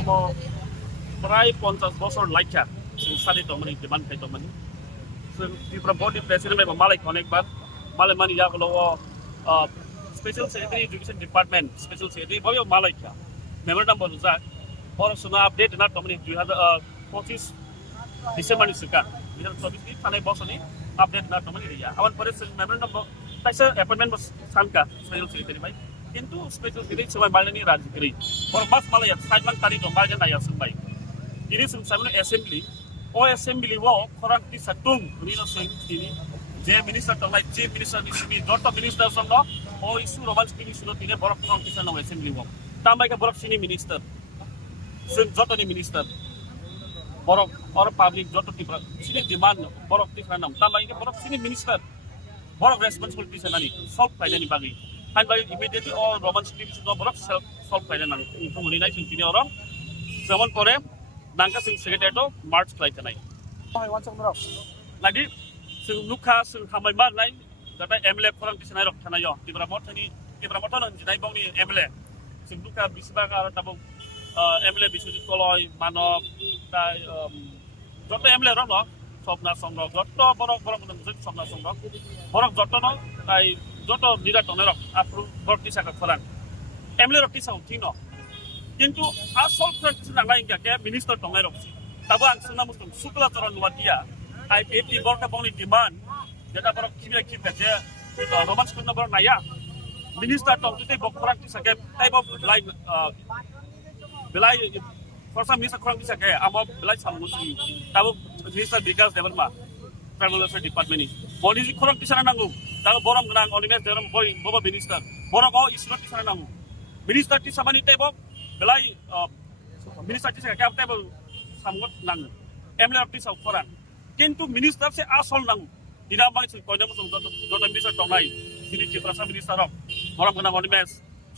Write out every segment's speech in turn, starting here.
amo prai 50 bosor laikya sing sadi to mani demand kai to mani sing Tripura board president mai malai connect bar malai mani ya lo special secretary education department special secretary boyo malai kya memorandum bodu ja or suna update na to mani 2025 December ni suka 2024 ni thanai boss ni update na to mani ya awan pore memorandum bo taisa appointment bos sanka special secretary mai কিন্তু special series সময় বাড়ানি রাজগিরি और बस मलाई साइडमान तारिख बारजन नाया संबाय ini sung sabun assembly o assembly wo khorang ti satung rino sing ini je minister tongai chief minister ni dot minister songno o isu roman speaking suno tine borok khorang ti sanong assembly wo tambai ka borok sini minister sung jotoni minister borok or public joto ti sini demand borok ti sanong tambai ka borok sini minister borok responsibility sanani solve paidani bagi and by immediately all Roman speakers no borok solve paida nang phumuni nai sing tini orang zaman pore nangka sing secretary to march flight nai oi wansang borok lagi sing lukha sing hamai mar nai data MLA khorang tisanai rok thana yo Tripura moton jinai bong ni MLA sing lukha bisbang ar tabong MLA bisujit koloi manok tai joto MLA rok no sopna songrok joto borok sopna songrok borok joto no tai joto nira tonerok approve board tisakha khorang MLA rok tisau thino কিন্তু আসল factor নালাই কে minister টঙ্গাই রকছি তাবো আং সুনা মুসলিম শুক্লা তরন ওয়াতিয়া I পেটি বরকা বংনি demand যেটা বড় কিবিয়া কিবকা যে romance করনা বড় নাইয়া মিনিস্টার টংতে বখরাক তিসাকে তাইবো বেলাই ফরসা মিনিস্টার খরাং তিসাকে আমো বেলাই সামুসি তাবো minister Bikash Debbarma tribal affair ডিপার্টমেন্টনি বনিজি খরাং তিসানা নাঙ্গু তাবো বরম গনাং অনিমেশ দেরম বই ববা মিনিস্টার বরক ও ইসরো তিসানা নাঙ্গু মিনিস্টার তিসামানি তাইবো belai minister tisakha kap table samgot nang MLA tisau khorang kintu minister se asol nang dina bang se koina musum joto minister tongai sini Tiprasa minister rok borom gana onimes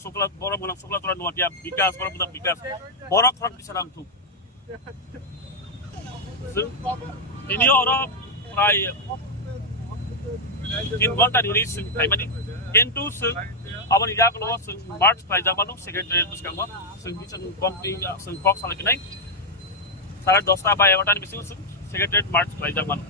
sukla borom gana sukla toran nuatia bikas borom gana bikas borok khorang tisarang tu ini ora prai in gonta diri sing taimani কিন্তু আবার ইয়াক লব March পাইজামানো secretary দুসকাঙ্গ সং committee সং বক্স আলাকি নাই সারা 10টা বা 11টা বেশি সেক্রেটারি মার্চ পাইজামানো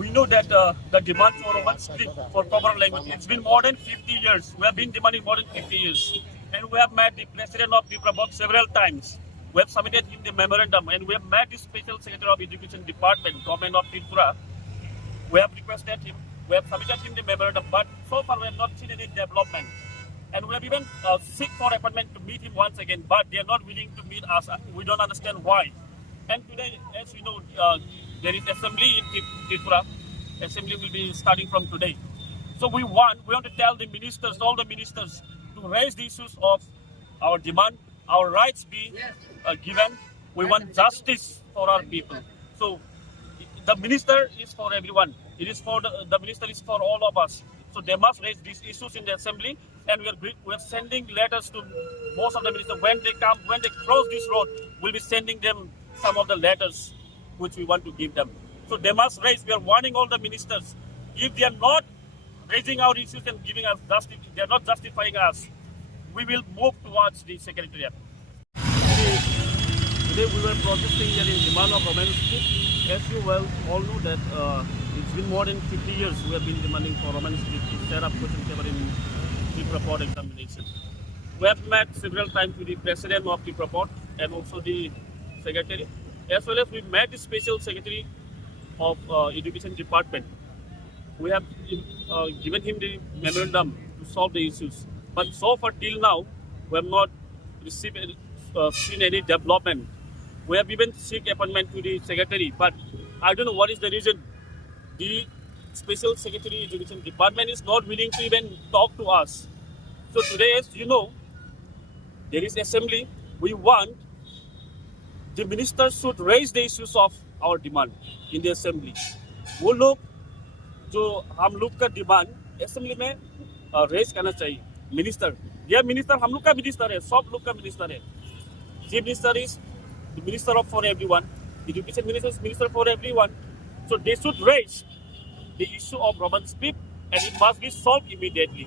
we know that the demand for one script for proper language it's been more than 50 years we have been demanding more than 50 years and we have met the president of Tripura board several times we have submitted him the memorandum and we have met the special secretary of education department government of Tripura we have requested him we have submitted him the memorandum, but so far we have not seen any development. And we have even seek for appointment to meet him once again, but they are not willing to meet us. We don't understand why. And today, as we know, there is assembly in Tripura. Assembly will be starting from today. So we want to tell the ministers, all the ministers, to raise the issues of our demand, our rights be given. We want justice for our people. So the minister is for everyone. It is for the minister is for all of us. So they must raise these issues in the assembly, and we are sending letters to most of the ministers when they cross this road. We'll be sending them some of the letters which we want to give them. So they must raise. We are warning all the ministers. If they are not raising our issues and giving us justice, they are not justifying us. We will move towards the secretariat. Today we were protesting here in demand of Roman Street. As you well all know that it's been more than 50 years we have been demanding for Roman Street to set up question paper in Tripura board examination. We have met several times with the president of Tripura board and also the secretary, as well as we met the special secretary of education department. We have given him the memorandum to solve the issues, but so far till now we have not received seen any development. We have even seek appointment to the secretary, but I don't know what is the reason. The special secretary education department is not willing to even talk to us. So today, as you know, there is assembly. We want the ministers should raise the issues of our demand in the assembly. वो लोग जो हम लोग का demand assembly में raise करना चाहिए. Minister, यह minister हम लोग का minister है, सब लोग का minister है. Chief minister is the minister of for everyone. Education minister is minister for everyone. So they should raise the issue of Roman script and it must be solved immediately.